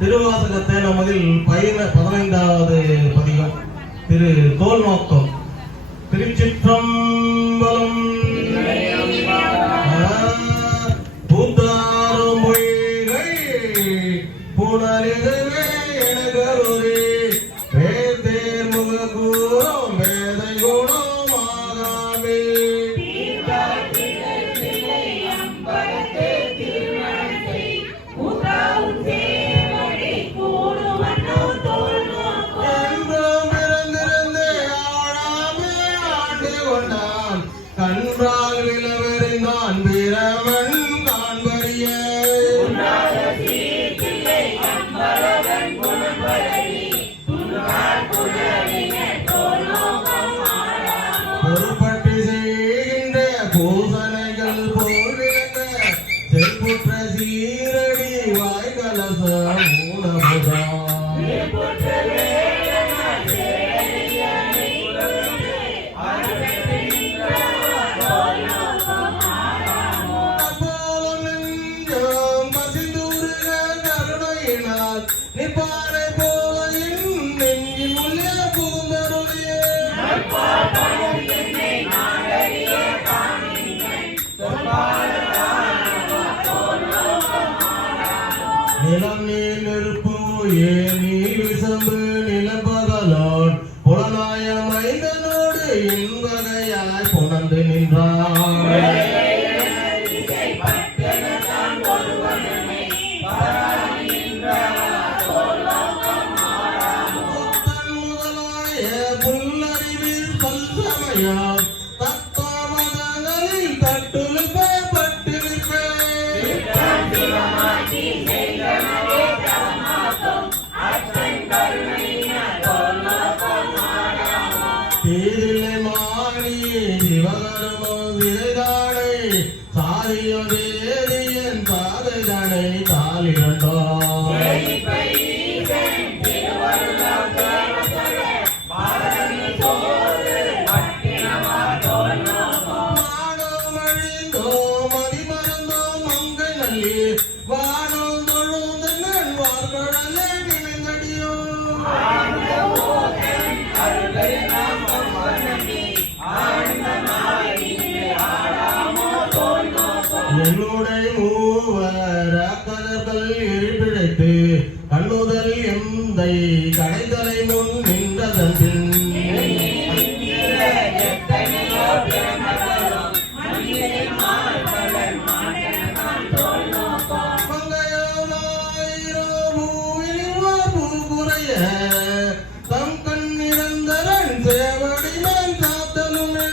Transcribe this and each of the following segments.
திருவாசகத்தை நமதில் 15வது பதிகம் திரு தோல் நோக்கம். திருச்சிற்றம்பலம். பூத்தாரும் பொய்கை புனரிதுவே எனகருரே வேதேர் முகக்கூறம் வேதை குணம் ஆகாமே. கன்றால் விலவெறிந்தான் பிரமன் காண்பறிய பொறுப்பட்டு செய்கின்ற பூசனைகள் போல்விளங்க செப்புற்ற சீரடி வாய்கலச மூலபுதா நிப்பாரை போல நெஞ்சில் உள்ளே புகுந்தருளியே நிலம் நீர் நெருப்பு ஏ நீர் விசம்பு நிலப்பகலோன் புலனாய மைந்தனோடு இன்வகையாய் புணர்ந்து நின்றான். புல்லறிவில் பல்சமயம் தத்துவமதங்களில் தட்டுழுப்பே பட்டு தீரிலை மாணி சிவகரமோ சிறைதானை சாதியோ தேதியன் சாதைதானை தாளிரண்டோ வானம் தொழுந்தன் வார்கடலே நினைந்தடியோ என்னுடைய மூவர் அக்கதர்கள் இருப்பிழைத்து கண்ணுதல் எந்தை கடைதலை முன் நின்றதன் பின் தம் கண் நிரந்தரன் சேவடிமன் காத்தலுமே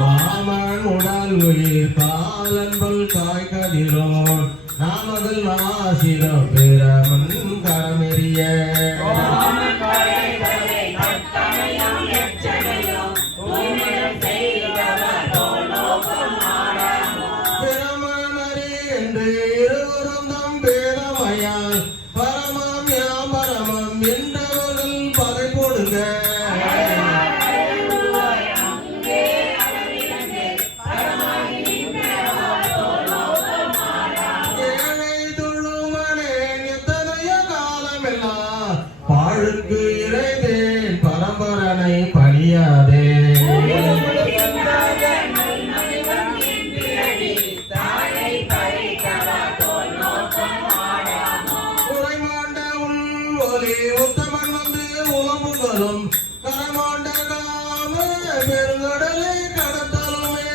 மாமன் உடல் உயிர் காலன்பல் காய் கதிரோன் நாமகள் நாசிர பிரமன் கரமெறிய பரமம் யாம் பரமம் என்றவர்கள் பகை போடுங்க. ஏழை துழுமனே எத்தனைய காலமெல்லாம் பாழுக்கு இறைதேன் பரம்பரனை பணியாதே. உத்தமன் வந்து உலம்புகளும் கரமாண்ட காம பெருங்கடலை கடத்தலுமே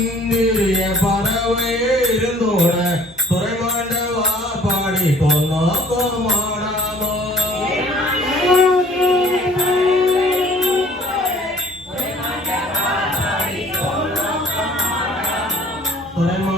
இந்திரிய பறவை இருந்தோட துறைமாண்ட வாப்பாடி தொன்னோக்கமாடாமோ துறைமாண்ட